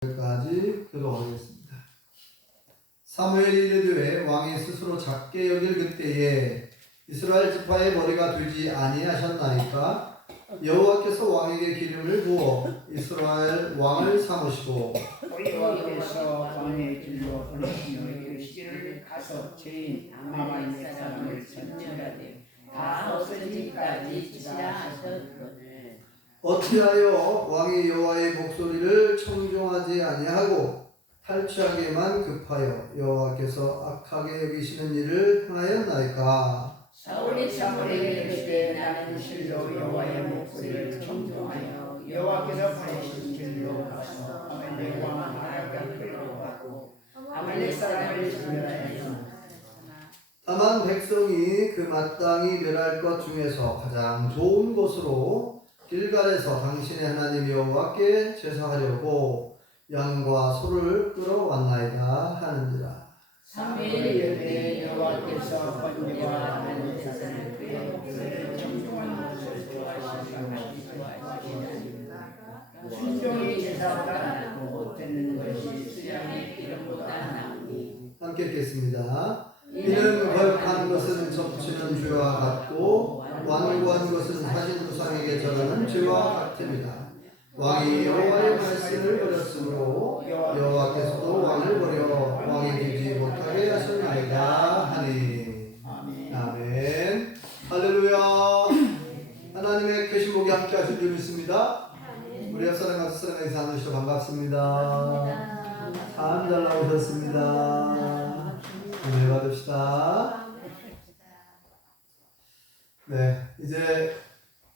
까지 기도하겠습니다. 사무엘이 이르되 왕이 스스로 작게 여길 그때에 이스라엘 지파의 머리가 되지 아니하셨나이까? 여호와께서 왕에게 기름을 부어 이스라엘 왕을 삼으시고 여호와께서 왕의 길로 보내시며 이르시기를 가서 죄인 아말렉 사람을 전멸하되 다 없어지기까지 지시라 하셨거늘 어찌하여 왕이 여호와의 목소리를 청종하지 아니하고 탈취하기만 급하여 여호와께서 악하게 여기시는 일을 행하였나이까? 사울이 사무엘에게 이르되 나는 실로 여호와의 목소리를 청종하여 여호와께서 보내신 길로 가서 아말렉 왕 아갈을 끌어가고 아말렉 사람을 전멸하였으나 다만 백성이 그 마땅히 멸할 것 중에서 가장 좋은 곳으로 길갈에서 당신의 하나님 여호와께 제사하려고 양과 소를 끌어왔나이다 하는지라. 사무엘이 이르되 여호와께서 번제와 하는 제사를 그의 목소리를 청종하는 것을 좋아하시나이까 순종이 제사보다 낫고 못되는 것이 수양의 기름보다 나으니. 함께 읽겠습니다. 이는 거역하는 것은 점치는 죄와 같고 완고한 것은 사신 우상에게 절하는 죄와 같습니다. 왕이 여호와의 말씀을 버렸으므로 여호와께서도 왕을 버려 왕이 되지 못하게 하셨나이다 하니. 아멘. 할렐루야. 하나님의 크신 복이 함께 하실 줄 믿습니다. 우리 옆사람과 뒷사람에게 사누시러 반갑습니다. 참 잘 나오셨습니다. 은혜 받읍시다. 네, 이제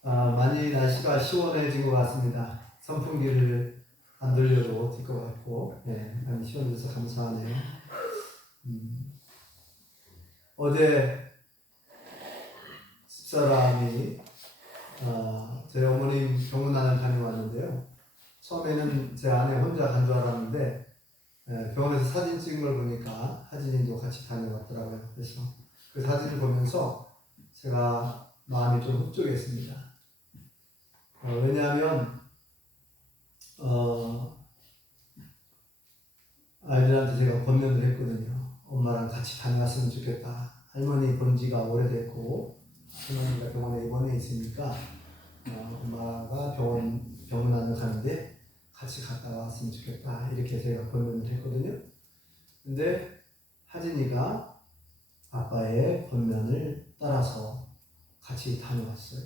많이 날씨가 시원해진 것 같습니다. 선풍기를 안 돌려도 될 것 같고, 네, 많이 시원해져서 감사하네요. 어제 집사람이 저희 어머님 병원안을 다녀왔는데요. 처음에는 제 아내 혼자 간 줄 알았는데 병원에서 사진 찍은 걸 보니까 하진이도 같이 다녀왔더라고요. 그래서 그 사진을 보면서 제가 마음이 좀 흡족했습니다. 왜냐하면 아이들한테 제가 권면을 했거든요. 엄마랑 같이 다녀왔으면 좋겠다. 할머니 본 지가 오래됐고 할머니가 병원에 입원해 있으니까 엄마가 병원안을 가는데 같이 갔다 왔으면 좋겠다. 이렇게 제가 권면을 했거든요. 근데 하진이가 아빠의 권면을 따라서 같이 다녀왔어요.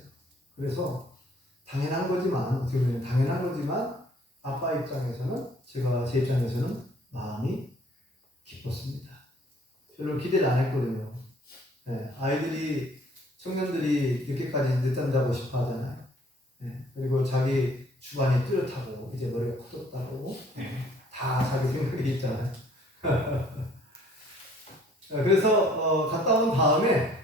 그래서 당연한 거지만, 어떻게 보면 당연한 거지만 아빠 입장에서는, 제 입장에서는 마음이 기뻤습니다. 별로 기대를 안 했거든요. 네, 아이들이, 청년들이 이렇게까지 늦잠 자고 싶어 하잖아요. 네, 그리고 자기 주관이 뚜렷하고 이제 머리가 커졌다고 다 자기 생각이 있잖아요. 그래서 갔다 온 다음에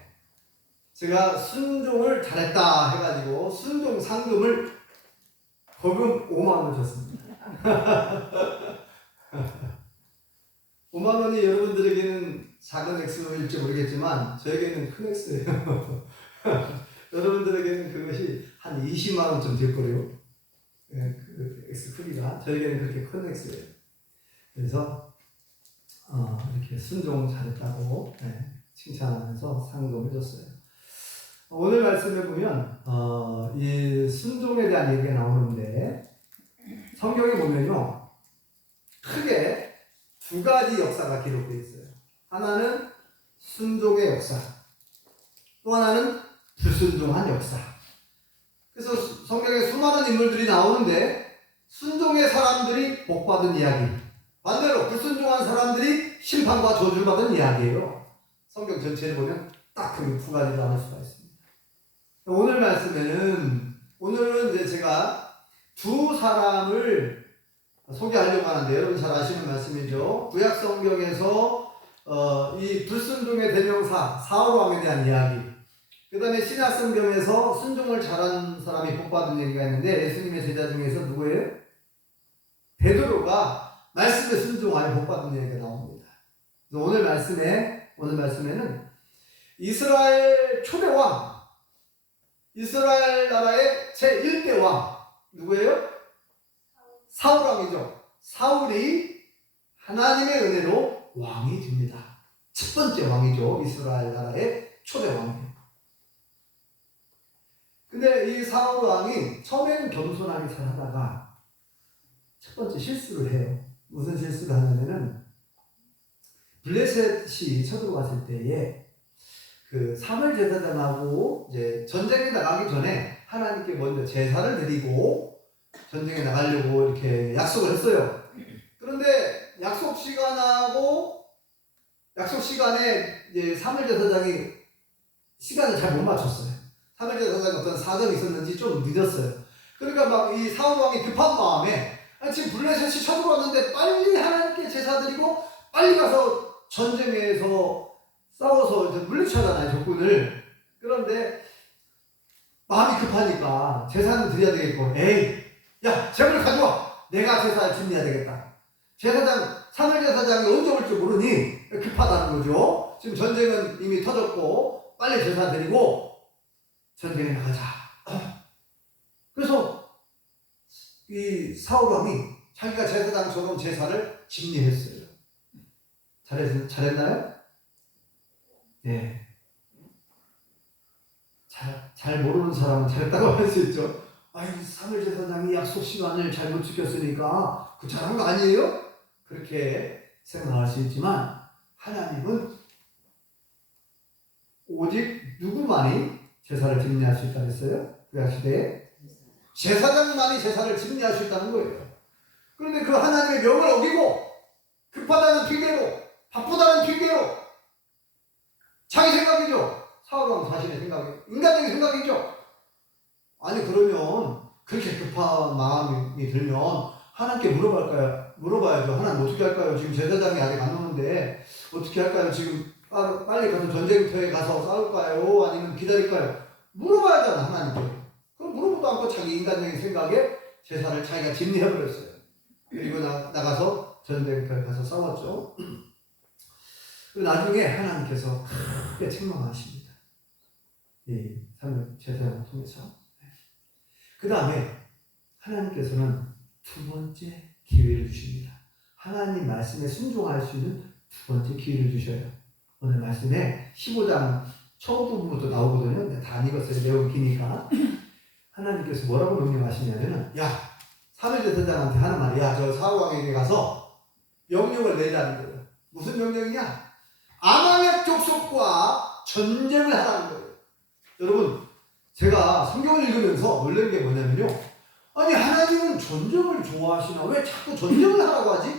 제가 순종을 잘했다 해가지고 순종 상금을 거금 5만 원 줬습니다. 5만 원이 여러분들에게는 작은 액수일지 모르겠지만 저에게는 큰 액수예요. 여러분들에게는 그것이 한 20만 원쯤 될 거예요. 그 액수 크기가 저에게는 그렇게 큰 액수예요. 그래서 이렇게 순종 잘했다고 칭찬하면서 상금을 줬어요. 오늘 말씀에 보면 이 순종에 대한 얘기가 나오는데 성경에 보면요 크게 두 가지 역사가 기록되어 있어요. 하나는 순종의 역사, 또 하나는 불순종한 역사. 그래서 성경에 수많은 인물들이 나오는데 순종의 사람들이 복받은 이야기, 반대로 불순종한 사람들이 심판과 저주를 받은 이야기예요. 성경 전체를 보면 딱 그 두 가지를 나눌 수가 있습니다. 오늘 말씀에는, 오늘은 이제 제가 두 사람을 소개하려고 하는데, 여러분 잘 아시는 말씀이죠. 구약 성경에서 이 불순종의 대명사 사울 왕에 대한 이야기, 그 다음에 신약 성경에서 순종을 잘한 사람이 복받은 얘기가 있는데, 예수님의 제자 중에서 누구예요? 베드로가 말씀에 순종하여 복받은 얘기가 나옵니다. 그래서 오늘 말씀에는 이스라엘 초대 왕, 이스라엘 나라의 제1대 왕 누구예요? 사울 왕이죠. 사울이 하나님의 은혜로 왕이 됩니다. 첫 번째 왕이죠. 이스라엘 나라의 초대 왕이에요. 근데 이 사울 왕이 처음에는 겸손하게 잘 하다가 첫 번째 실수를 해요. 무슨 실수를 하냐면은 블레셋이 쳐들어왔을 때에 그 사물 제사장하고 이제 전쟁에 나가기 전에 하나님께 먼저 제사를 드리고 전쟁에 나가려고 이렇게 약속을 했어요. 그런데 약속 시간에 이제 사물 제사장이 시간을 잘 못 맞췄어요. 사물 제사장이 어떤 사정이 있었는지 좀 늦었어요. 그러니까 막 이 사울 왕이 급한 마음에 지금 블레셋이 쳐들어왔는데 빨리 하나님께 제사 드리고 빨리 가서 전쟁에서 싸워서 물리쳐잖아요, 적군을. 그런데 마음이 급하니까 제사는 드려야 되겠고, 에이, 야, 제물을 가져와. 내가 제사를 지내야 되겠다. 사물 제사장이 언제 올 줄 모르니 급하다는 거죠. 지금 전쟁은 이미 터졌고 빨리 제사 드리고 전쟁에 나가자. 그래서 이 사울 왕이 자기가 제사장처럼 제사를 집례했어요. 잘했나요? 네. 잘 모르는 사람은 잘했다고 할 수 있죠. 아이, 사물 제사장이 약속 시간을 잘못 지켰으니까 그 잘한 거 아니에요? 그렇게 생각할 수 있지만 하나님은 오직 누구만이 제사를 집례할 수 있다 했어요? 구약 시대에 제사장만이 제사를 집례할 수 있다는 거예요. 그런데 그 하나님의 명을 어기고 급하다는 핑계로, 바쁘다는 핑계로, 자기 생각이죠. 사울왕 자신의 생각이, 인간적인 생각이죠. 아니, 그러면 그렇게 급한 마음이 들면 하나님께 물어봐야죠. 하나님 어떻게 할까요? 지금 제사장이 아직 안 오는데 어떻게 할까요? 지금 빨리 가서 전쟁터에 가서 싸울까요? 아니면 기다릴까요? 물어봐야잖아, 하나님께. 그럼 물어보도 않고 자기 인간적인 생각에 제사를 자기가 집례해버렸어요. 그리고 나가서 전쟁터에 가서 싸웠죠. 그리고 나중에 하나님께서 크게 책망하십니다. 이 제사장을 통해서. 그 다음에 하나님께서는 두 번째 기회를 주십니다. 하나님 말씀에 순종할 수 있는 두 번째 기회를 주셔요. 오늘 말씀에 15장 처음 부분부터 나오거든요. 다 안 읽었어요. 내용이 기니까. 하나님께서 뭐라고 명령하시냐면은, 야, 사물 제사장한테 하는 말이야. 저 사울왕에게 가서 명령을 내라는 거예요. 무슨 명령이냐? 아말렉 족속과 전쟁을 하라는 거예요. 여러분, 제가 성경을 읽으면서 놀란 게 뭐냐면요. 아니, 하나님은 전쟁을 좋아하시나? 왜 자꾸 전쟁을 하라고 하지?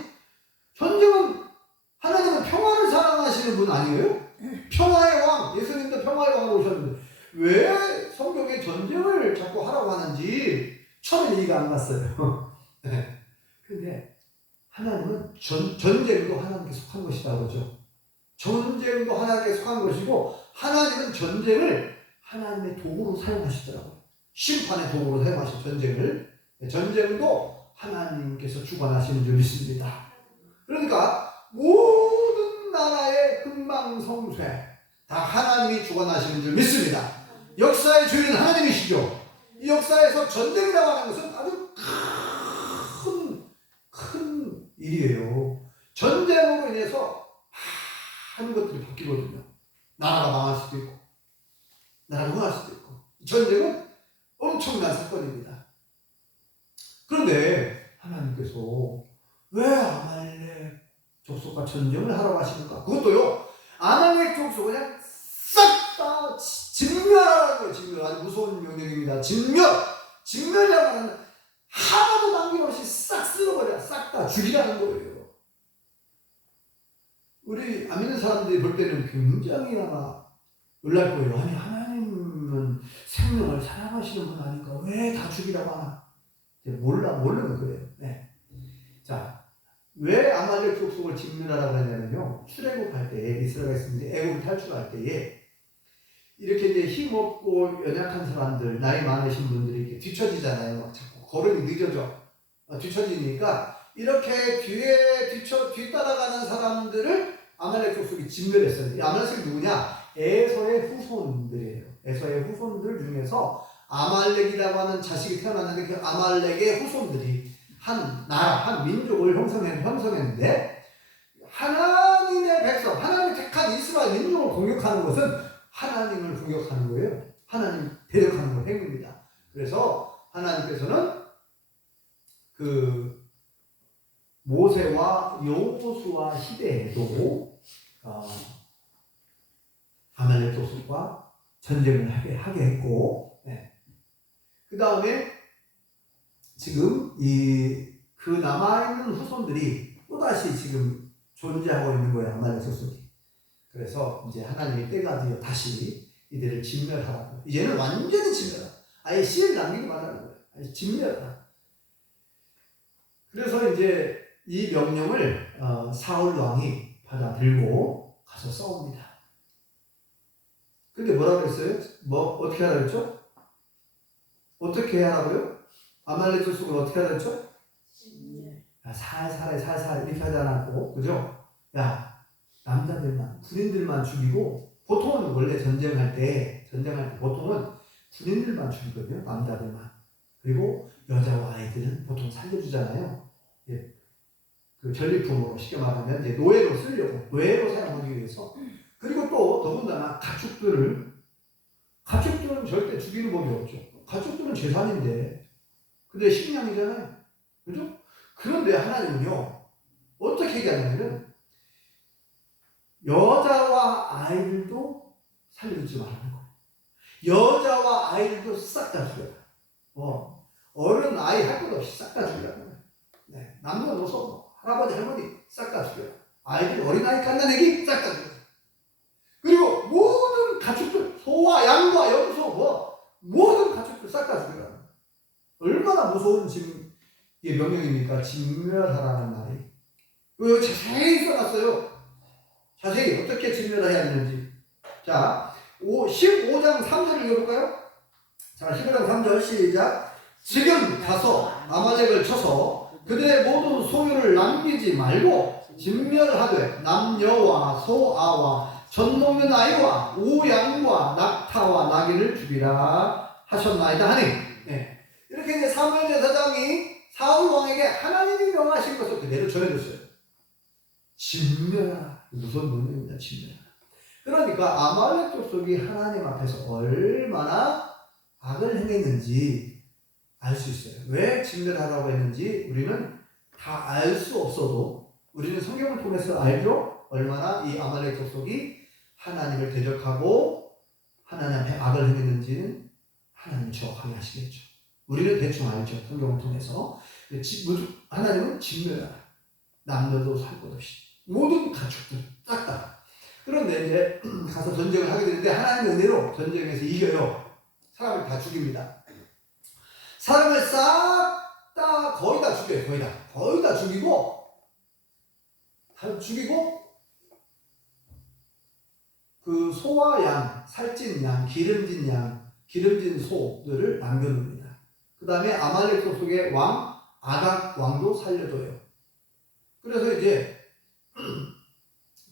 하나님은 평화를 사랑하시는 분 아니에요? 평화의 왕, 예수님도 평화의 왕으로 오셨는데 왜 성경에 전쟁을 자꾸 하라고 하는지 처음에 이해가 안 갔어요. 근데 하나님은 전쟁도 하나님께 속한 것이다 그러죠. 전쟁도 하나님께 속한 것이고 하나님은 전쟁을 하나님의 도구로 사용하시더라고요. 심판의 도구로 사용하신 전쟁도 하나님께서 주관하시는 줄 믿습니다. 그러니까 모든 나라의 흥망성쇠 다 하나님이 주관하시는 줄 믿습니다. 역사의 주인은 하나님이시죠. 이 역사에서 전쟁이라고 하는 것은 아주 큰 일이에요. 전쟁으로 인해서 많은 것들이 바뀌거든요. 나라가 망할 수도 있고 나라가 흥할 수도 있고 전쟁은 엄청난 사건입니다. 그런데 하나님께서 왜 아말렉 족속과 전쟁을 하라고 하십니까? 그것도요, 아말렉 족속을 그냥 싹 다 진멸하라는 거예요. 진멸. 아주 무서운 명령입니다. 진멸이라고 하는 하나도 남김없이 싹 쓸어버려. 싹 다 죽이라는 거예요. 우리 안 믿는 사람들이 볼 때는 굉장히 아마 놀랄 거예요. 아니, 하나님은 생명을 사랑하시는 분 아닌가? 왜 다 죽이라고 하나? 모르는 거예요. 네. 자, 왜 아말렉 족속을 진멸하라고 하냐면요. 출애굽할 때에 이스라엘이 애굽을 탈출할 때에 이렇게 이제 힘없고 연약한 사람들, 나이 많으신 분들이 이렇게 뒤처지잖아요. 막 자꾸 걸음이 늦어져. 뒤처지니까 이렇게 뒤 따라가는 사람들을 아말렉 족속이 진멸했어요. 이 아말렉이 누구냐? 에서의 후손들이에요. 에서의 후손들 중에서 아말렉이라고 하는 자식이 태어났는데 그 아말렉의 후손들이 한 나라, 한 민족을 형성했는데 하나님의 백성, 하나님의 택한 이스라엘 민족을 공격하는 것은 하나님을 공격하는 거예요. 하나님 대적하는 거 행위입니다. 그래서 하나님께서는 그 모세와 여호수아 시대에도 아말렉 족속과 전쟁을 하게 했고, 네. 그 다음에 지금 그 남아있는 후손들이 또다시 지금 존재하고 있는 거예요. 아말렉 족속이. 그래서 이제 하나님이 때가 되어 다시 이들을 진멸하라고. 이제는 완전히 진멸하라. 아예 씨를 남기기 말하는 거예요. 아예 진멸하라. 그래서 이제 이 명령을 사울 왕이 받아들고 가서 싸웁니다. 근데 뭐라고 했어요? 어떻게 하라고 했죠? 어떻게 하라고요? 아말렉 족속을 어떻게 하라고 했죠? 야, 살살 이렇게 하지 않았고, 그죠? 야, 남자들만, 군인들만 죽이고, 보통은 원래 전쟁할 때 보통은 군인들만 죽이거든요. 남자들만. 그리고 여자와 아이들은 보통 살려주잖아요. 예. 그 전리품으로 쉽게 말하면 이제 노예로 사용하기 위해서. 그리고 또 더군다나 가축들은 절대 죽이는 법이 없죠. 가축들은 재산인데, 근데 식량이잖아요. 그죠? 그런데 하나님은요, 어떻게 얘기하냐면은, 여자와 아이들도 살려주지 말라는 거예요. 여자와 아이들도 싹 다 죽여라. 어른, 아이 할 것 없이 싹 다 죽여라. 네. 남녀노소, 할아버지, 할머니 싹 다 죽여라. 아이들, 어린아이 갓난애기 싹 다 죽여라. 그리고 모든 가축들, 소와 양과 염소, 모든 가축들 싹 다 죽여라. 얼마나 무서운 지금 명령입니까? 진멸하라는 말이. 왜 자세히 써놨어요? 자세히 어떻게 진멸해야 되는지. 자, 15장 3절을 읽어볼까요? 자, 15장 3절 시작. 지금 가서 아말렉을 쳐서 그들의 모든 소유를 남기지 말고 진멸하되 남녀와 소아와 젖먹는 아이와 우양과 낙타와 나귀를 죽이라 하셨나이다 하니, 네. 이렇게 이제 사무엘 제사장이 사울 왕에게 하나님이 명하신 것을 그대로 전해줬어요. 진멸하라. 무슨 놈입니다. 진멸하라. 그러니까 아말렉 족속이 하나님 앞에서 얼마나 악을 행했는지 알 수 있어요. 왜 진멸하라고 했는지 우리는 다 알 수 없어도 우리는 성경을 통해서 알죠. 얼마나 이 아말렉 족속이 하나님을 대적하고 하나님 앞에 악을 행했는지는 하나님이 정확하게 하시겠죠. 우리는 대충 알죠. 성경을 통해서. 하나님은 진멸하라. 남녀도 살 것 없이 모든 가축들 싹 다. 그런데 이제 가서 전쟁을 하게 되는데 하나님의 은혜로 전쟁에서 이겨요. 사람을 다 죽입니다. 사람을 싹 다 거의 다 죽여요. 거의 다 죽이고 그 소와 양, 살찐 양, 기름진 소들을 남겨놓습니다. 그 다음에 아말렉 족속의 왕 아각 왕도 살려줘요. 그래서 이제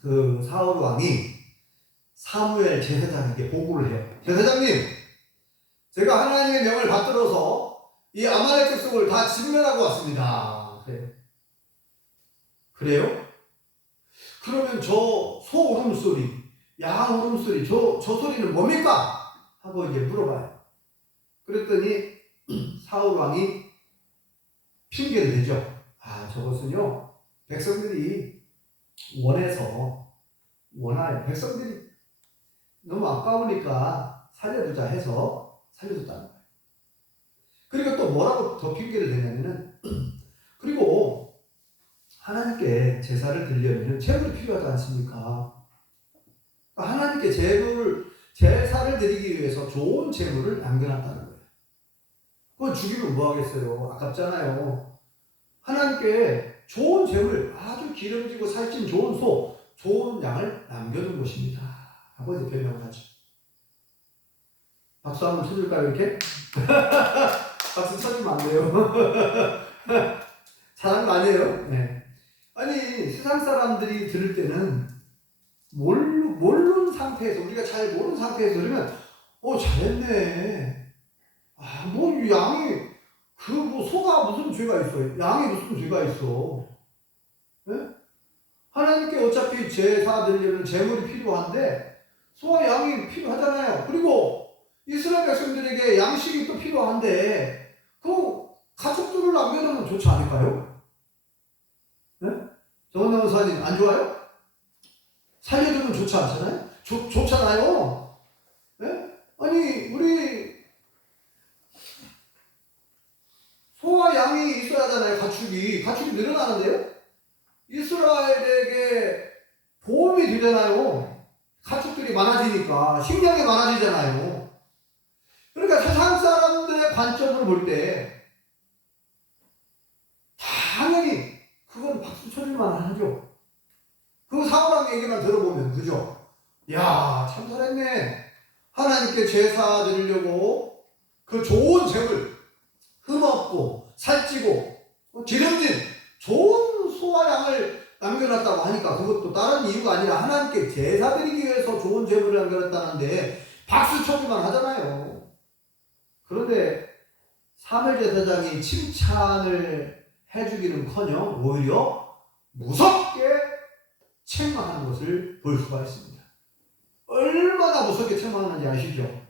그 사울 왕이 사무엘 제사장에게 보고를 해요. 제사장님, 제가 하나님의 명을 받들어서 이 아말렉 족속을 다 진멸하고 왔습니다. 그래요? 그러면 저 소 울음소리, 양 울음소리, 저 소리는 뭡니까? 하고 이제 물어봐요. 그랬더니 사울 왕이 핑계를 대죠. 저것은요, 백성들이 원하요. 백성들이 너무 아까우니까 살려두자 해서 살려줬다는 거예요. 그리고 또 뭐라고 더 핑계를 대냐면은, 그리고 하나님께 제사를 드리려면 재물이 필요하지 않습니까? 하나님께 제사를 드리기 위해서 좋은 재물을 남겨놨다는 거예요. 그건 죽이면 뭐 하겠어요? 아깝잖아요. 하나님께 좋은 재물, 아주 기름지고 살찐 좋은 소, 좋은 양을 남겨둔 것입니다. 하고 이제 변명을 하죠. 박수 한번 쳐줄까요, 이렇게? 박수 쳐주면 안 돼요. 잘한 거 아니에요? 네. 아니, 세상 사람들이 들을 때는 모르는 상태에서, 우리가 잘 모르는 상태에서 들으면, 잘했네. 뭐, 양이 그 뭐 소가 무슨 죄가 있어요? 양이 무슨 죄가 있어? 예? 하나님께 어차피 제사 드리려면 제물이 필요한데 소와 양이 필요하잖아요. 그리고 이스라엘 백성들에게 양식이 또 필요한데 그 가축들을 남겨두면 좋지 않을까요? 네? 정원남 목사님 안 좋아요? 살려두면 좋지 않잖아요? 좋잖아요. 네? 아니 우리 소와 양이 있어야 하잖아요. 가축이 늘어나는데요. 이스라엘에게 도움이 되잖아요. 가축들이 많아지니까 식량이 많아지잖아요. 그러니까 세상 사람들의 관점으로 볼 때 당연히 그건 박수 쳐줄만 하죠. 그 사울왕 얘기만 들어보면 그죠? 야, 참 잘했네. 하나님께 제사 드리려고 그 좋은 재물 흠없고 살찌고 기름진 좋은 소와 양을 남겨놨다고 하니까 그것도 다른 이유가 아니라 하나님께 제사 드리기 위해서 좋은 재물을 남겨놨다는데 박수 쳐주만 하잖아요. 그런데 사무엘 제사장이 칭찬을 해주기는커녕 오히려 무섭게 책망하는 것을 볼 수가 있습니다. 얼마나 무섭게 책망하는지 아시죠?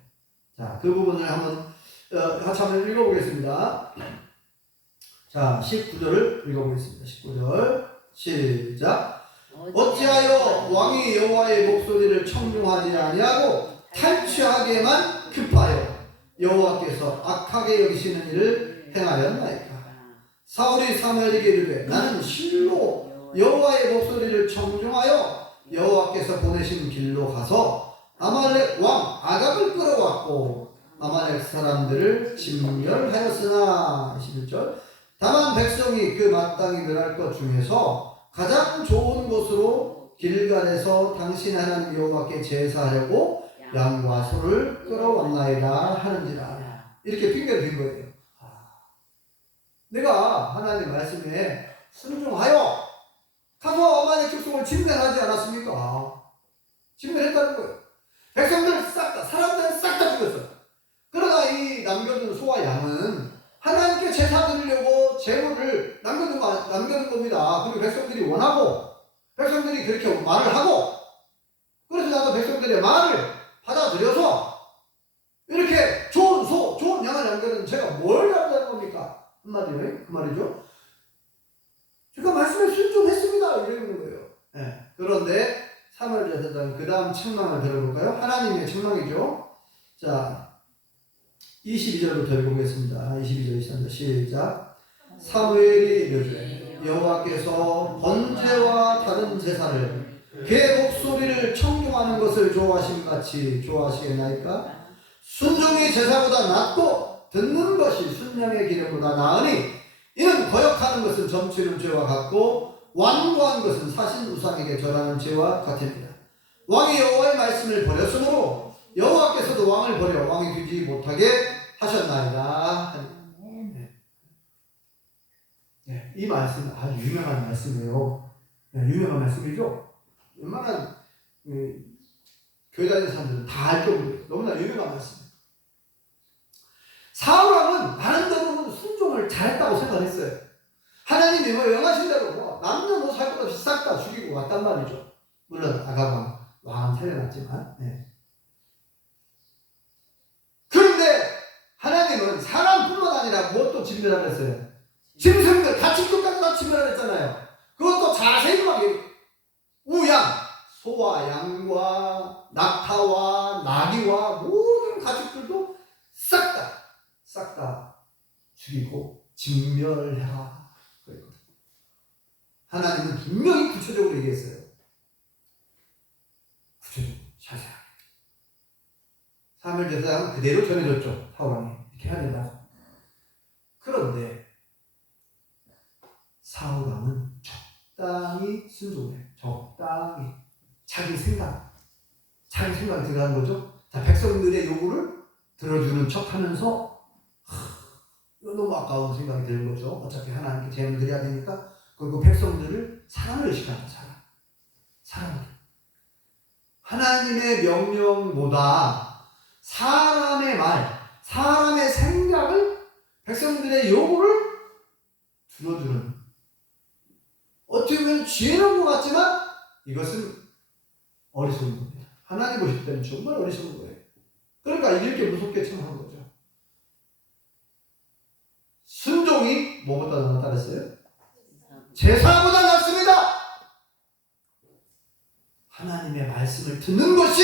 자, 그 부분을 한번 같이 한번 읽어보겠습니다. 자, 19절을 읽어보겠습니다. 19절 시작. 어찌하여 왕이 여호와의 목소리를 청중하지 아니하고 탈취하게만 급하여 여호와께서 악하게 여기시는 일을 행하였나이까. 사울이 사무엘에게 이르되 나는 실로 여호와의 목소리를 청중하여 여호와께서 보내신 길로 가서 아말렉 왕 아갑을 끌어왔고 아말렉 사람들을 진멸하였으나 21절 다만 백성이 그 마땅히 멸할 것 중에서 가장 좋은 곳으로 길갈에서 당신 하나님 여호와께 제사하려고 양과 소를 끌어왔나이다 하는지라. 이렇게 핑계를 댄 거예요. 내가 하나님 말씀에 순종하여 가서 아말렉 족속을 진멸하지 않았습니까? 진멸했다는 거예요. 백성들 싹 다, 사람들은 싹 다 죽였어요. 그러나 이 남겨둔 소와 양은 하나님께 제사 드리려고 제물을 남겨둔 겁니다. 그리고 백성들이 원하고 백성들이 그렇게 말을 하고 그래서 나도 백성들의 말을 받아들여서 이렇게 좋은 소, 좋은 양을 남겨둔 제가 뭘 잘못한 겁니까? 한마디로 그 말이죠. 제가 말씀에 순종했습니다. 이러는 거예요. 네. 그런데 사무엘 제사장 그 다음 책망을 들어볼까요? 하나님의 책망이죠. 자, 22절부터 읽어보겠습니다. 22절 23절 시작. 사무엘이 이르되 여호와께서 번제와 다른 제사를 그의 목소리를 청중하는 것을 좋아하심 같이 좋아하시겠나이까? 순종이 제사보다 낫고 듣는 것이 순양의 기름보다 나으니 이는 거역하는 것은 점치는 죄와 같고 완고한 것은 사신 우상에게 절하는 죄와 같습니다. 왕이 여호와의 말씀을 버렸으므로 여호와께서도 왕을 버려 왕이 되지 못하게 하셨나이다. 네, 이 말씀은 아주 유명한 말씀이에요. 네, 유명한 말씀이죠. 웬만한 교회 다니는 사람들은 다 알 정도로 너무나 유명한 말씀이에요. 사울왕은 나름대로는 순종을 잘했다고 생각했어요. 하나님이 뭐 영하신 대로 뭐 남녀노소 할 것 없이 싹 다 죽이고 왔단 말이죠. 물론 아가방 왕은 살려놨지만. 네. 그런데 하나님은 사람뿐만 아니라 무엇도 진멸하라 했어요. 짐승들 가축들까지 다 진멸하라 했잖아요. 그것도 자세히 막 우양, 소와 양과 낙타와 나귀와 모든 가축들도 싹 다 죽이고 진멸해라. 그랬거든요. 하나님은 분명히 구체적으로 얘기했어요. 구체적으로 자세하게. 사무엘 제사장은 그대로 전해줬죠. 사울왕이 이렇게 해야 된다고. 그런데 사울왕은 적당히 순종해요. 적당히 자기 생각이 들어가는 거죠. 자, 백성들의 요구를 들어주는 척하면서 너무 아까운 생각이 드는 거죠. 어차피 하나님께 제물 드려야 되니까 그 백성들을 사랑을 시켰다. 사랑을. 하나님의 명령보다 사람의 말, 사람의 생각을 백성들의 요구를 들어주는, 어떻게 보면 지혜로운 것 같지만 이것은 어리석은 겁니다. 하나님 보실 때는 정말 어리석은 거예요. 그러니까 이렇게 무섭게 청한 거죠. 순종이 뭐보다 낫다 그랬어요? 제사보다 낫습니다. 하나님의 말씀을 듣는 것이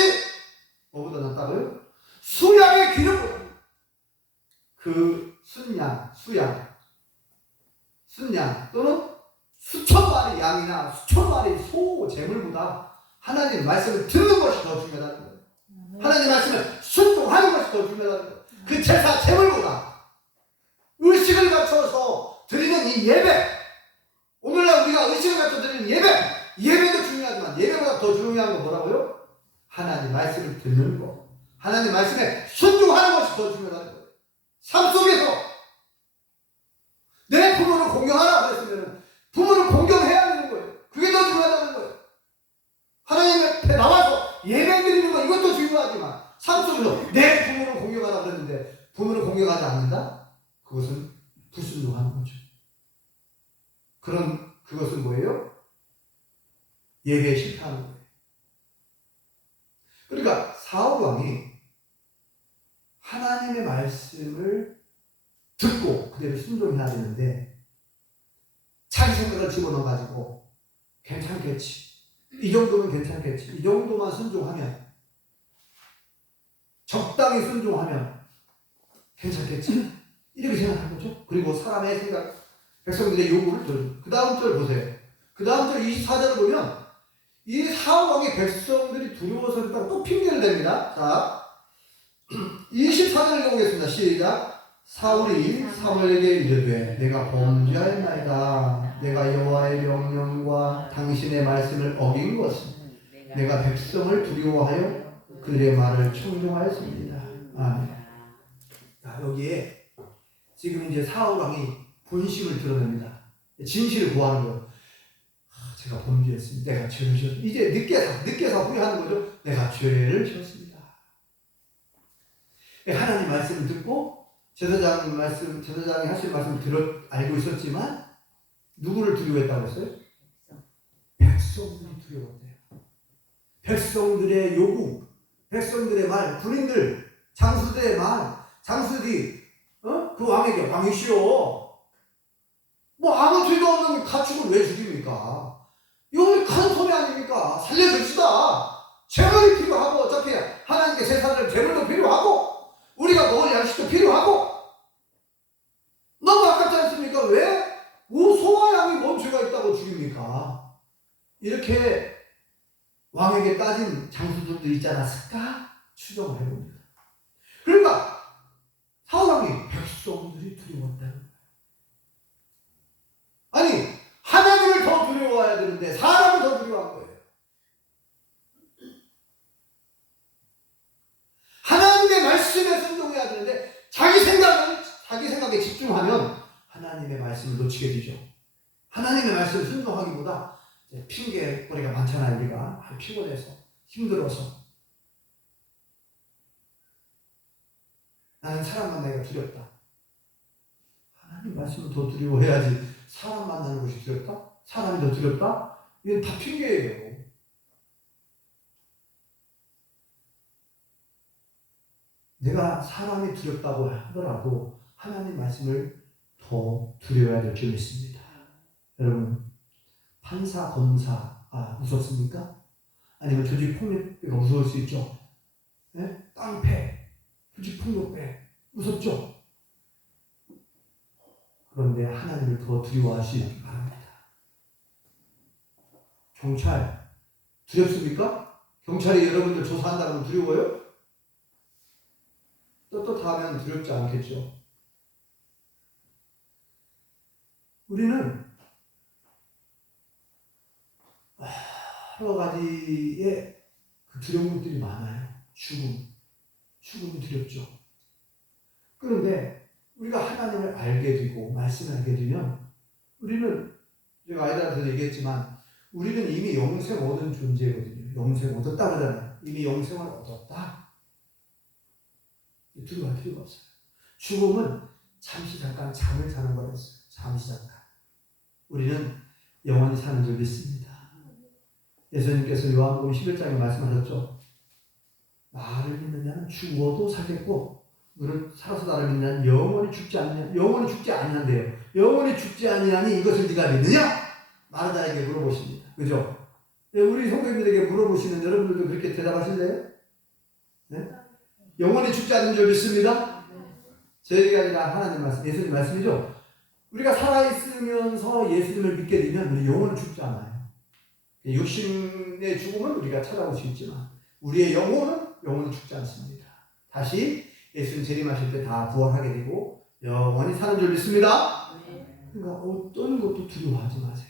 뭐보다 낫다고요? 수양의 기름보다. 그 순양 또는 수천 마리 양이나 수천 마리 소 제물보다 하나님 말씀을 듣는 것이 더 중요하다는 거예요. 하나님 말씀을 순종하는 것이 더 중요하다는 거예요. 그 제사 제물보다 의식을 갖춰서 드리는 이 예배, 오늘날 우리가 의식을 갖춰 드리는 예배도 중요하지만 예배보다 더 중요한 건 뭐라고요? 하나님 말씀을 듣는 것, 하나님 말씀에 순종하는 것이 더 중요하다는 거예요. 삶 속에서 내 부모를 공경하라고 했으면 부모를 공경해야 되는 거예요. 그게 더 중요하다는 거예요. 하나님 앞에 나와서 예배 드리는 거 이것도 중요하지만 삶 속에서 내 부모를 공경하라고 했는데 부모를 공경하지 않는다? 그것은 불순종하는 거죠. 그것은 뭐예요? 예배에 실패하는 거예요. 그러니까 사울 왕이 하나님의 말씀을 듣고 그대로 순종해야 되는데 자기 생각을 집어넣어가지고 괜찮겠지, 이 정도면 괜찮겠지, 이 정도만 순종하면, 적당히 순종하면 괜찮겠지, 이렇게 생각한 거죠. 그리고 사람의 생각, 백성들의 요구를 들은. 그 다음 절 보세요. 그 다음 절 24절을 보면 이 사울 왕의 백성들이 두려워서 했다고 또 핑계를 댑니다. 자, 24절을 읽어보겠습니다. 시작. 사울이 사무엘에게 이르되 내가 범죄하였나이다. 내가 여호와의 명령과 당신의 말씀을 어긴 것은 내가 백성을 두려워하여 그들의 말을 청종하였습니다. 아멘. 자, 여기에 지금 이제 사울 왕이 본심을 드러냅니다. 진실을 구하는 거예요. 제가 범죄했습니다. 내가 죄를 지었습니다. 이제 늦게서 후회하는 거죠. 내가 죄를 지었습니다. 하나님 말씀을 듣고 제사장이 하신 말씀을 알고 있었지만 누구를 두려워했다고 했어요? 백성들이 두려웠대요. 백성들의 요구, 백성들의 말, 군인들, 장수들의 말, 장수들이 그 왕에게 왕이시오, 뭐 아무 죄도 없는 가축을 왜 죽입니까? 이거 큰 소리 아닙니까? 살려줍시다. 재물이 필요하고 어차피 하나님께 제사를 재물도 필요하고 우리가 먹을 양식도 필요하고 너무 아깝지 않습니까? 왜 소와 양이 뭔 죄가 있다고 죽입니까? 이렇게 왕에게 따진 장수들도 있지 않았을까? 추정을 해봅니다. 그러니까 사울왕이 백성들이 두려웠다는 거예요. 아니 하나님을 더 두려워해야 되는데 사람을 더 두려워한 거예요. 하나님의 말씀에 순종해야 되는데 자기 생각에 집중하면 하나님의 말씀을 놓치게 되죠. 하나님의 말씀을 순종하기보다 핑계거리가 많잖아요. 우리가 피곤해서 힘들어서 나는 사람 만나기가 두렵다. 하나님 말씀을 더 두려워해야지. 사람 만나는 것이 두렵다? 사람이 더 두렵다? 이건 다 핑계예요. 내가 사람이 두렵다고 하더라도 하나님 말씀을 더 두려워야 될 줄 믿습니다. 여러분, 판사, 검사가 무섭습니까? 아니면 조직폭력배가 무서울 수 있죠. 네? 깡패, 조직폭력배 무섭죠. 그런데 하나님을 더 두려워하시기 바랍니다. 경찰 두렵습니까? 경찰이 여러분들 조사한다면 두려워요? 떳떳하면 두렵지 않겠죠. 우리는 여러 가지의 그 두려운 것들이 많아요. 죽음이 두렵죠. 그런데 우리가 하나님을 알게 되고 말씀을 알게 되면 우리는, 제가 아이들한테도 얘기했지만 우리는 이미 영생 얻은 존재거든요. 영생 얻었다 그러잖아요. 이미 영생을 얻었다. 두려워할 필요가 없어요. 죽음은 잠시 잠깐 잠을 자는 거였어요. 잠시 잠깐. 우리는 영원히 사는 줄 믿습니다. 예수님께서 요한복음 11장에 말씀하셨죠. 나를 믿는 자는 죽어도 살겠고 너는 살아서 나를 믿는 자는 영원히 죽지 않느냐. 영원히 죽지 아니한대요. 영원히 죽지 아니하니 이것을 네가 믿느냐? 마르다에게 물어보십니다. 그죠? 우리 성도님들에게 물어보시는 여러분들도 그렇게 대답하실래요? 네? 영원히 죽지 않는 줄 믿습니다. 제 얘기가 아니라 하나님 말씀, 예수님 말씀이죠. 우리가 살아있으면서 예수님을 믿게 되면 우리 영원히 죽지 않아요. 육신의 죽음은 우리가 찾아올 수 있지만 우리의 영혼은 영원히 죽지 않습니다. 다시 예수님 재림하실 때 다 부활하게 되고 영원히 사는 줄 믿습니다. 그러니까 어떤 것도 두려워하지 마세요.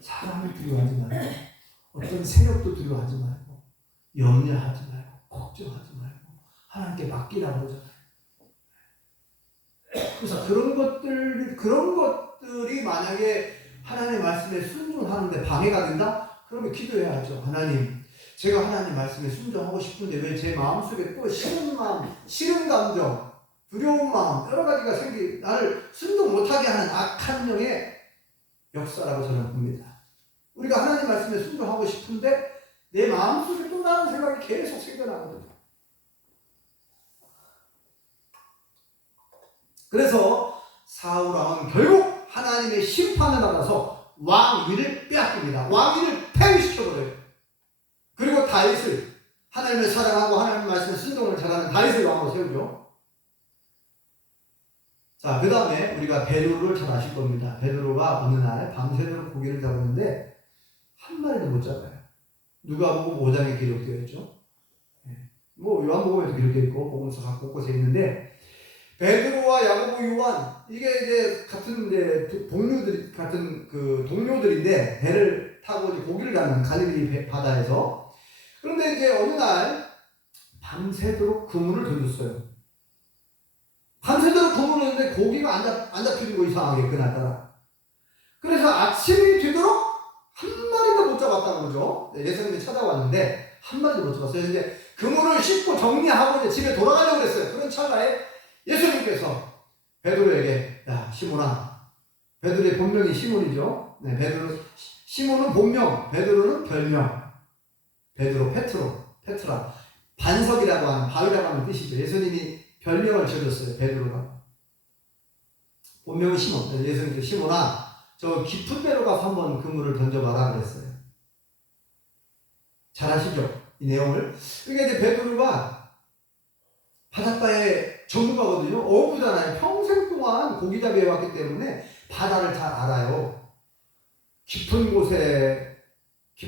사람을 두려워하지 말고 어떤 세력도 두려워하지 말고 염려하지 말고 걱정하지 말고 하나님께 맡기라고 그러잖아요. 그래서 그런 것들이 만약에 하나님의 말씀에 순종하는데 방해가 된다? 그러면 기도해야죠. 하나님, 제가 하나님 말씀에 순종하고 싶은데 왜 제 마음속에 또 싫은 마음, 싫은 감정, 두려운 마음 여러 가지가 나를 순종 못하게 하는 악한 영의 역사라고 저는 봅니다. 우리가 하나님 말씀에 순종하고 싶은데 내 마음속에 또 다른 생각이 계속 생겨나거든요. 그래서 사울왕은 결국 하나님의 심판을 받아서 왕위를 빼앗깁니다. 왕위를 폐위시켜버려요. 그리고 다윗을 하나님을 사랑하고 하나님 말씀에 순종을 잘하는 다윗을 왕으로 세우죠. 자, 그 다음에 우리가 베드로를 잘 아실 겁니다. 베드로가 어느 날 밤새도록 고기를 잡았는데 한 마리도 못 잡아요. 누가복음 5장에 기록되어 있죠. 뭐 요한복음에도 기록되어 있고 복음서 각 곳곳에 있는데 베드로와 야고보, 요한 이게 이제 같은 이제 동료들 같은 그 동료들인데 배를 타고 이제 고기를 가는 갈릴리 바다에서 그런데 이제 어느 날 밤새도록 그물을 던졌어요. 밤새도록 그물을 던졌는데 고기가 안 잡히는 거 이상하게 그날따라. 그래서 아침이 되도록 한 마리도 못 잡았다는 거죠. 예수님이 찾아왔는데 한 마리도 못 잡았어요. 이제 그물을 씻고 정리하고 이제 집에 돌아가려고 했어요. 그런 찰나에 예수님께서 베드로에게 야 시몬아, 베드로의 본명이 시몬이죠. 네, 베드로 시몬은 본명, 베드로는 별명. 베드로, 페트라 반석이라고 하는 바위라고 하는 뜻이죠. 예수님이 별명을 지어줬어요. 베드로가. 본명은 시몬. 예수님께서 시몬아 저 깊은 데로 가서 한번 그물을 던져봐라 그랬어요. 잘 아시죠? 이 내용을. 그러니까 이제 베드로가 바닷가의 전문가거든요. 어부잖아요. 평생 동안 고기잡이에 왔기 때문에 바다를 잘 알아요. 깊은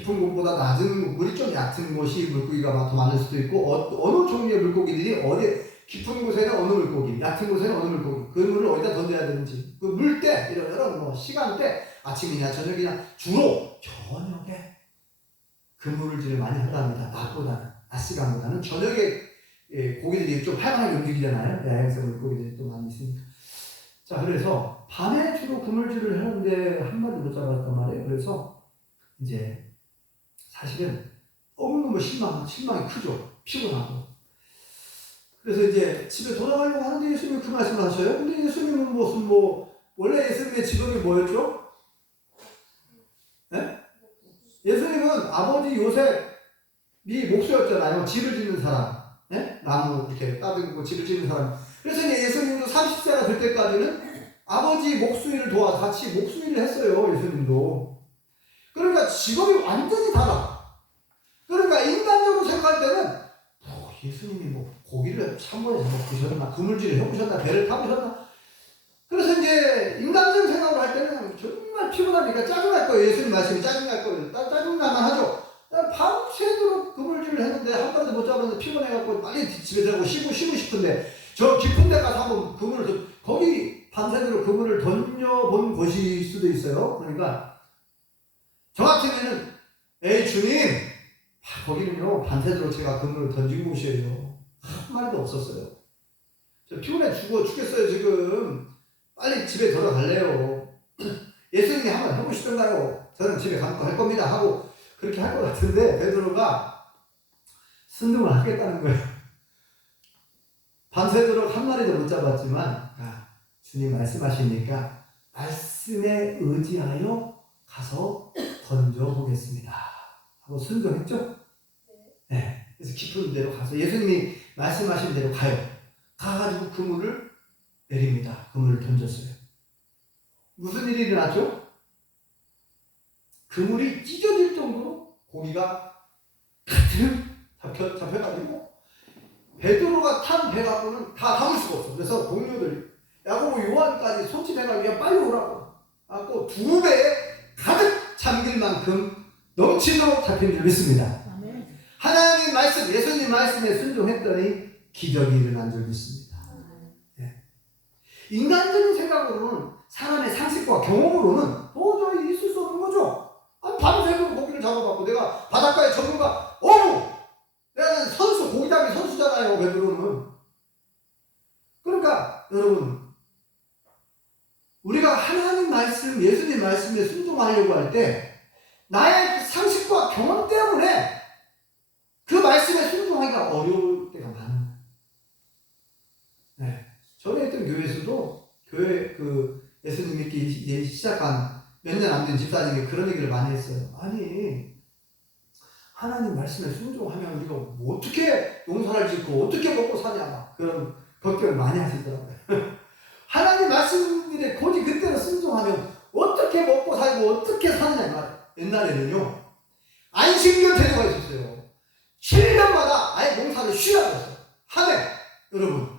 곳보다 낮은 물이 좀 얕은 곳이 물고기가 더 많을 수도 있고 어느 종류의 물고기들이 깊은 곳에는 어느 물고기, 얕은 곳에는 어느 물고기 그 물을 어디다 던져야 되는지 그 물때 이런 뭐 시간대 아침이냐 저녁이냐 주로 저녁에 그물질을 많이 한답니다. 낮 시간보다는 저녁에 고기들이 좀 활발하게 움직이잖아요. 야행성 물고기들이 또 많이 있으니까. 자, 그래서 밤에 주로 그물질을 하는데 한 마리 못 잡았단 말이에요. 그래서 이제 사실은 너무너무 실망이 크죠. 피곤하고. 그래서 이제 집에 돌아가려고 하는데 예수님이 그 말씀을 하셔요. 근데 예수님은 원래 예수님의 직업이 뭐였죠? 네? 예수님은 아버지 요셉이 목수였잖아요. 집을 짓는 사람. 네? 나무 이렇게 따듬고 집을 짓는 사람. 그래서 이제 예수님도 30세가 될 때까지는 아버지 목수일을 도와 같이 목수일을 했어요. 예수님도. 그러니까 직업이 완전히 달라. 그러니까 인간적으로 생각할 때는 예수님이 고기를 3번에 잡아보셨나 그물질을 해보셨나 배를 타보셨나. 그래서 이제 인간적인 생각을 할 때는 정말 피곤하니까 짜증날 거예요. 예수님 말씀이 짜증날 거예요. 짜증나만 하죠. 밤새도록 그물질을 했는데 한 번도 못 잡았는데 피곤해갖고 빨리 집에 들어가고 쉬고 싶은데 저 깊은 데 가서 한번 거기 밤새도록 그물을 던져본 곳일 수도 있어요. 그러니까 저 같으면은 에이 주님 거기는요 밤새도록 제가 그물을 던진 곳이에요. 한 마리도 없었어요. 저 피곤해 죽겠어요 지금. 빨리 집에 들어갈래요. 예수님이 한번 해보시던가요. 저는 집에 가서 할 겁니다 하고 그렇게 할 것 같은데 베드로가 순종을 하겠다는 거예요. 밤새도록 한 마리도 못 잡았지만 주님 말씀하시니까 말씀에 의지하여 가서 던져보겠습니다 하고 순종했죠? 네. 그래서 깊은 데로 가서 예수님이 말씀하신 대로 가요. 가가지고 그물을 내립니다. 그물을 던졌어요. 무슨 일이 일어났죠? 그물이 찢어질 정도로 고기가 가득 잡혀가지고 베드로가 탄 배 갖고는 다 담을 수가 없어. 그래서 동료들 야고보 요한까지 손짓해가지고 야 빨리 오라고 하고 2배에 가득 잠길 만큼 넘치도록 잡힌 줄 믿습니다. 하나님 말씀, 예수님 말씀에 순종했더니 기적이 일어난 줄 믿습니다. 네. 인간적인 생각으로는 사람의 상식과 경험으로는 도저히 있을 수 없는 거죠. 밤새도록 고기를 잡아갖고 내가 바닷가의 전문가 내가 선수, 고기잡이 선수잖아요. 베드로는. 그러니까 여러분 우리가 하나님 말씀, 예수님 말씀에 순종하려고 할 때 나의 상식과 경험 때문에 그 말씀에 순종하기가 어려울 때가 많아요. 네. 전에 있던 교회에서도 교회 예수님 믿기 시작한 몇 년 안 된 집사님이 그런 얘기를 많이 했어요. 아니 하나님 말씀에 순종하면 우리가 뭐 어떻게 농사를 짓고 어떻게 먹고 사냐 그런 걱정을 많이 하시더라고요. 하나님 말씀에 고지 그때로 순종하면 어떻게 먹고 살고 어떻게 사느냐 말이에요. 옛날에는요 안식년 제도가 있었어요. 7년마다 아예 농사를 쉬라고 했어요. 한 해. 여러분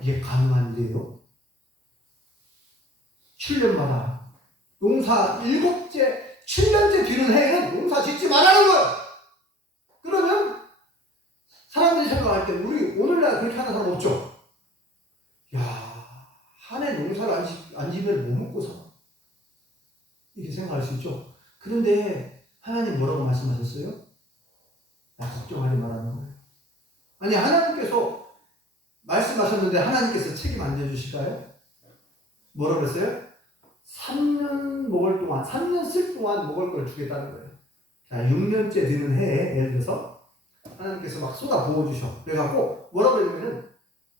이게 가능한 일이에요? 7년마다 농사 7년째 뒤는 해에는 농사 짓지 말라는 거예요. 그러면 사람들이 생각할 때 우리 오늘날 그렇게 하는 사람 없죠? 한 해 농사를 안 지면 못 먹고 살아. 이렇게 생각할 수 있죠? 그런데 하나님 뭐라고 말씀하셨어요? 걱정하지 말라는 거예요. 아니 하나님께서 말씀하셨는데 하나님께서 책임 안 져주실까요? 뭐라고 그랬어요? 3년 먹을 동안 3년 쓸 동안 먹을 걸 주겠다는 거예요. 자 6년째 되는 해에 예를 들어서 하나님께서 막 쏟아 부어주셔. 그래갖고 뭐라고 그러냐면은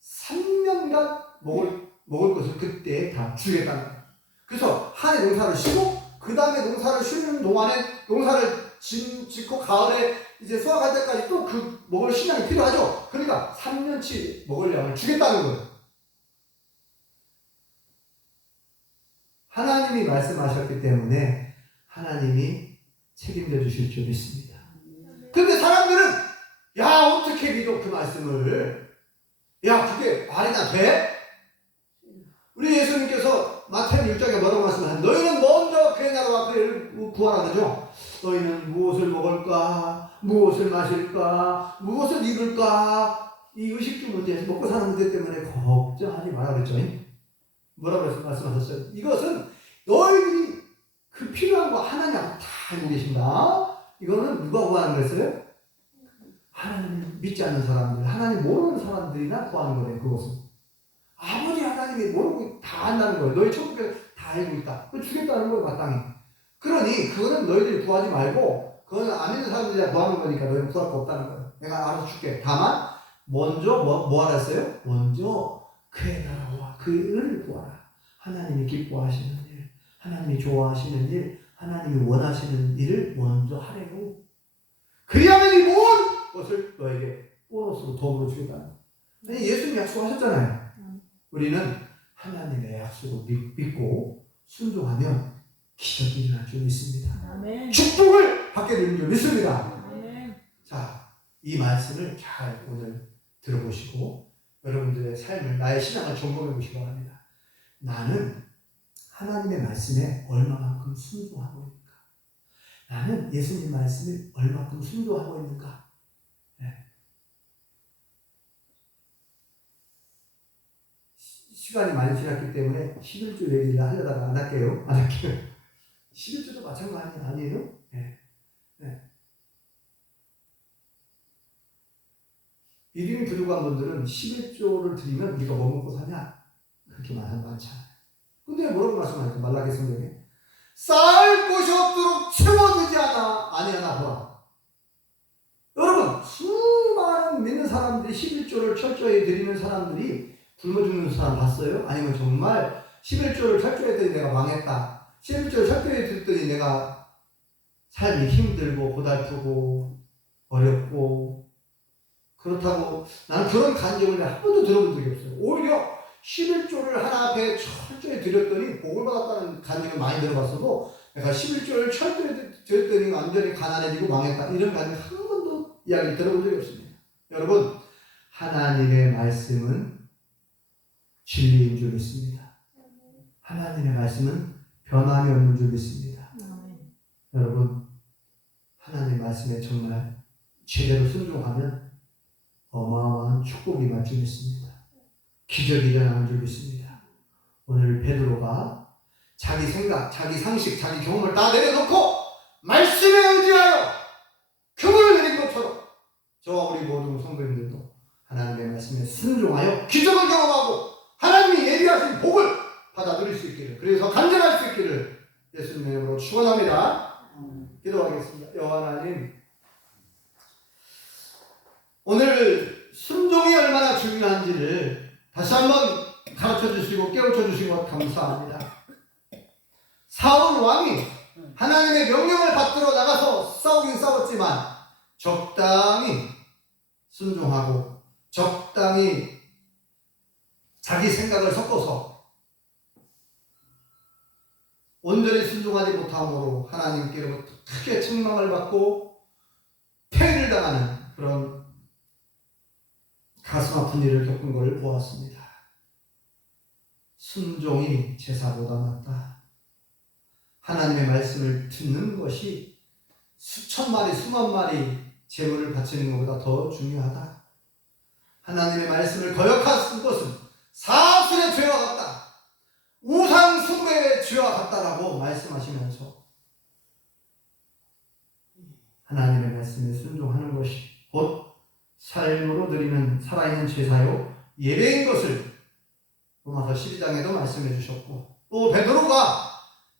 3년간 먹을 것을 그때 다 주겠다는 거예요. 그래서 한 해 농사를 쉬고 그 다음에 농사를 쉬는 동안에 농사를 짓고 가을에 이제 수확할 때까지 또 그 먹을 식량이 필요하죠. 그러니까 3년치 먹을 양을 주겠다는 거예요. 하나님이 말씀하셨기 때문에 하나님이 책임져 주실 줄 믿습니다. 근데 사람들은 어떻게 믿어 그 말씀을 그게 말이나 돼? 우리 예수님께서 마태복음 6장에 뭐라고 말씀하셨나요? 너희는 먼저 그의 나라와 그의 구하라 그러죠. 너희는 무엇을 먹을까? 무엇을 마실까? 무엇을 입을까? 이 의식주 문제, 먹고 사는 문제 때문에 걱정하지 마라 그랬죠. 뭐라고 말씀하셨어요? 이것은 너희들이 그 필요한 거 하나님하고 다 알고 계신다. 이거는 누가 구하는 거였어요? 하나님 믿지 않는 사람들, 하나님 모르는 사람들이나 구하는 거예요. 그것은 아버지 하나님이 모르고 다 안다는 거예요. 너희 천국에 다 알고 있다. 그거 주겠다는 거예요. 마땅히. 그러니 그거는 너희들이 구하지 말고 그거는 안 믿는 사람들이 구하는 거니까 너희는 구할 거 없다는 거예요. 내가 알아서 줄게. 다만 먼저 뭐 하라 했어요? 먼저 그의 나라와 그를 구하라. 하나님이 기뻐하시는 일, 하나님이 좋아하시는 일, 하나님이 원하시는 일을 먼저 하래요. 그리하면 이 모든 것을 너에게 보너스로 더불어 주겠다. 예수님이 약속하셨잖아요. 우리는 하나님의 약속을 믿고 순종하면 기적이 일어날 줄 믿습니다. 아멘. 축복을 받게 되는 줄 믿습니다. 아멘. 자, 이 말씀을 잘 오늘 들어보시고 여러분들의 삶을, 나의 신앙을 점검해 보시기 바랍니다. 나는 하나님의 말씀에 얼마만큼 순종하고 있는가? 나는 예수님 말씀에 얼마만큼 순종하고 있는가? 시간이 많이 지났기 때문에 11조 얘기를 하려다가 안 할게요. 11조도 마찬가지 아니에요? 네. 믿음이 부족한 분들은 11조를 드리면 우리가 뭐 먹고 사냐? 그렇게 많지 않아요. 근데 뭐라고 말씀하니까 말라기 성경에 쌓을 곳이 없도록 채워주지 아니하나 보라. 여러분 수많은 믿는 사람들이 11조를 철저히 드리는 사람들이 굶어 죽는 사람 봤어요? 아니면 정말 11조를 철저했더니 내가 망했다. 11조를 철저했더니 내가 삶이 힘들고 고달프고 어렵고 그렇다고 나는 그런 간증을 한 번도 들어본 적이 없어요. 오히려 11조를 하나 앞에 철저히 드렸더니 복을 받았다는 간증을 많이 들어봤어도 내가 11조를 철저히 드렸더니 완전히 가난해지고 망했다. 이런 간증 한 번도 이야기 들어본 적이 없습니다. 여러분, 하나님의 말씀은 진리인 줄 믿습니다. 하나님의 말씀은 변함이 없는 줄 믿습니다. 여러분, 하나님의 말씀에 정말 제대로 순종하면 어마어마한 축복이 임할 줄 믿습니다. 기적이 일어나는 줄 믿습니다. 오늘 베드로가 자기 생각, 자기 상식, 자기 경험을 다 내려놓고 말씀에 의지하여 그물을 내린 것처럼 저와 우리 모든 성도님들도 하나님의 말씀에 순종하여 기적을 경험하고 하나님이 예비하신 복을 받아 누릴 수 있기를, 그래서 간증할 수 있기를 예수님의 이름으로 축원합니다. 기도하겠습니다. 여호와 하나님, 오늘 순종이 얼마나 중요한지를 다시 한번 가르쳐 주시고 깨우쳐 주신 것 감사합니다. 사울 왕이 하나님의 명령을 받들어 나가서 싸우긴 싸웠지만 적당히 순종하고 적당히 자기 생각을 섞어서 온전히 순종하지 못함으로 하나님께로부터 크게 책망을 받고 폐를 당하는 그런 가슴 아픈 일을 겪은 것을 보았습니다. 순종이 제사보다 낫다. 하나님의 말씀을 듣는 것이 수천 마리, 수만 마리 제물을 바치는 것보다 더 중요하다. 하나님의 말씀을 거역하는 것은 사슬의 죄와 같다. 우상 숭배의 죄와 같다라고 말씀하시면서 하나님의 말씀에 순종하는 것이 곧 삶으로 드리는 살아있는 제사요 예배인 것을 로마서 12장에도 말씀해 주셨고, 또 베드로가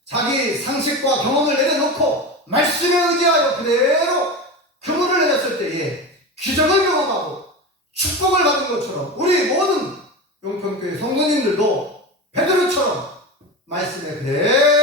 자기 상식과 경험을 내려놓고 말씀에 의지하여 그대로 그물을 내렸을 때에 기적을 경험하고 축복을 받은 것처럼 우리 모든 용평교회 성도님들도 베드로처럼 말씀에 그대로